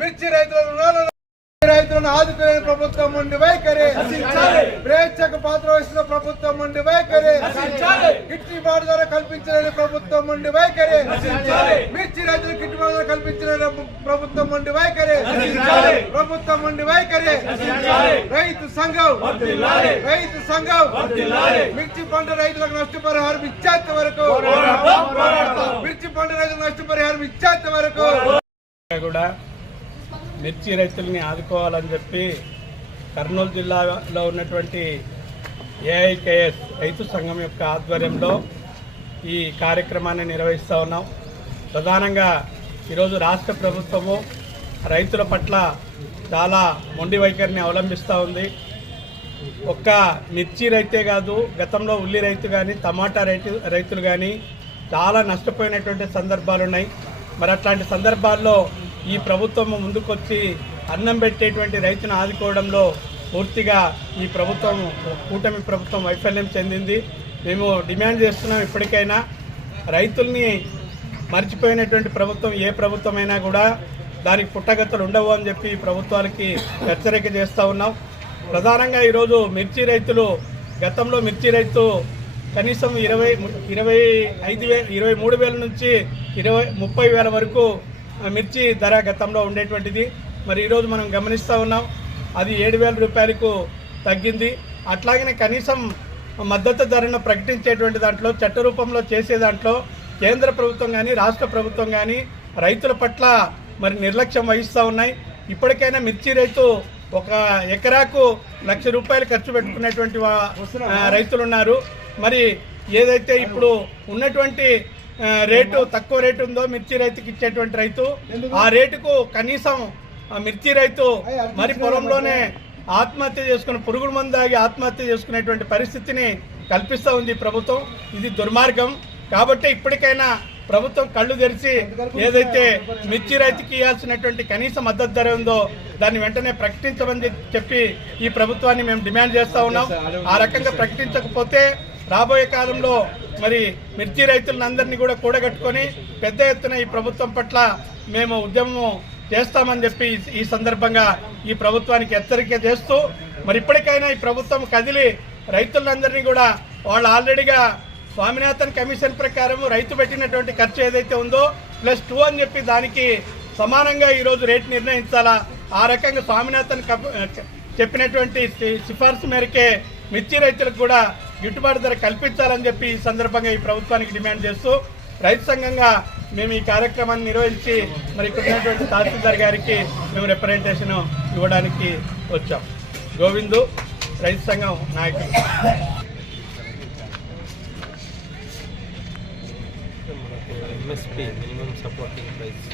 మిర్చి రైతులను ఆదుకునే ప్రభుత్వం ఉండి వైఖరి, ప్రేక్షక పాత్ర వహిస్తున్న ప్రభుత్వం ఉండి వైఖరి, గిట్టుబాటు ధర కల్పించలేని ప్రభుత్వం ఉండి వైఖరి, మిర్చి రైతులకు గిట్టుబాటు ధర కల్పించలేని ప్రభుత్వం ఉండి వైఖరి, ప్రభుత్వం ఉండి వైఖరి, రైతు సంఘం మిర్చి పంట రైతులకు నష్టపరిహారం ఇచ్చేంత వరకు, మిర్చి పంట రైతులకు నష్టపరిహారం ఇచ్చేంత వరకు కూడా మిర్చి రైతుల్ని ఆదుకోవాలని చెప్పి కర్నూలు జిల్లాలో ఉన్నటువంటి ఏఐకేఎస్ రైతు సంఘం యొక్క ఆధ్వర్యంలో ఈ కార్యక్రమాన్ని నిర్వహిస్తూ ఉన్నాం. ప్రధానంగా ఈరోజు రాష్ట్ర ప్రభుత్వము రైతుల పట్ల చాలా మొండి వైఖరిని అవలంబిస్తూ ఉంది. ఒక్క మిర్చి రైతే కాదు, గతంలో ఉల్లి రైతు కానీ టమాటా రైతులు కానీ చాలా నష్టపోయినటువంటి సందర్భాలు ఉన్నాయి. మరి అట్లాంటి సందర్భాల్లో ఈ ప్రభుత్వం ముందుకొచ్చి అన్నం పెట్టేటువంటి రైతును ఆదుకోవడంలో పూర్తిగా ఈ ప్రభుత్వం, కూటమి ప్రభుత్వం వైఫల్యం చెందింది. మేము డిమాండ్ చేస్తున్నాం, ఇప్పటికైనా రైతుల్ని మర్చిపోయినటువంటి ప్రభుత్వం ఏ ప్రభుత్వమైనా కూడా దానికి పుట్టగతులు ఉండవు అని చెప్పి ఈ ప్రభుత్వాలకి హెచ్చరిక చేస్తూ ఉన్నాం. ప్రధానంగా ఈరోజు మిర్చి రైతులు, గతంలో మిర్చి రైతు కనీసం 23,000 నుంచి 30,000 వరకు మిర్చి ధర గతంలో ఉండేటువంటిది. మరి ఈరోజు మనం గమనిస్తూ ఉన్నాం, అది 7,000 రూపాయలకు తగ్గింది. అట్లాగనే కనీసం మద్దతు ధరను ప్రకటించేటువంటి దాంట్లో, చట్ట రూపంలో చేసే దాంట్లో కేంద్ర ప్రభుత్వం కానీ రాష్ట్ర ప్రభుత్వం కానీ రైతుల పట్ల మరి నిర్లక్ష్యం వహిస్తూ ఉన్నాయి. ఇప్పటికైనా మిర్చి రైతు ఒక ఎకరాకు ₹1,00,000 ఖర్చు పెట్టుకునేటువంటి రైతులు ఉన్నారు. మరి ఏదైతే ఇప్పుడు ఉన్నటువంటి రేటు, తక్కువ రేటు ఉందో మిర్చి రైతుకి ఇచ్చేటువంటి రైతు, ఆ రేటుకు కనీసం మిర్చి రైతు మరి పొలంలోనే ఆత్మహత్య చేసుకుని, పురుగుల మందు తాగి ఆత్మహత్య చేసుకునేటువంటి పరిస్థితిని కల్పిస్తూ ఉంది ప్రభుత్వం. ఇది దుర్మార్గం. కాబట్టి ఇప్పటికైనా ప్రభుత్వం కళ్ళు తెరిచి ఏదైతే మిర్చి రైతుకి ఇవ్వాల్సినటువంటి కనీస మద్దతు ధర ఉందో దాన్ని వెంటనే ప్రకటించమని చెప్పి ఈ ప్రభుత్వాన్ని మేము డిమాండ్ చేస్తూ ఉన్నాం. ఆ రకంగా ప్రకటించకపోతే రాబోయే కాలంలో మరి మిర్చి రైతులందరినీ కూడా కూడగట్టుకొని పెద్ద ఎత్తున ఈ ప్రభుత్వం పట్ల మేము ఉద్యమం చేస్తామని చెప్పి ఈ సందర్భంగా ఈ ప్రభుత్వానికి హెచ్చరిక చేస్తూ, మరి ఇప్పటికైనా ఈ ప్రభుత్వం కదిలి రైతులందరినీ కూడా వాళ్ళు ఆల్రెడీగా స్వామినాథన్ కమిషన్ ప్రకారం రైతు పెట్టినటువంటి ఖర్చు ఏదైతే ఉందో +2 అని చెప్పి దానికి సమానంగా ఈరోజు రేటు నిర్ణయించాలా. ఆ రకంగా స్వామినాథన్ చెప్పినటువంటి సిఫార్సు మేరకే మిర్చి రైతులకు కూడా గిట్టుబాటు ధర కల్పించాలని చెప్పి ఈ సందర్భంగా ఈ ప్రభుత్వానికి డిమాండ్ చేస్తూ రైతు సంఘంగా మేము ఈ కార్యక్రమాన్ని నిర్వహించి మరి ఇక్కడ ఉన్నటువంటి తహసీల్దార్ గారికి మేము రిప్రజెంటేషన్ ఇవ్వడానికి వచ్చాం. గోవిందు, రైతు సంఘం నాయకులు. MSP, minimum supporting price.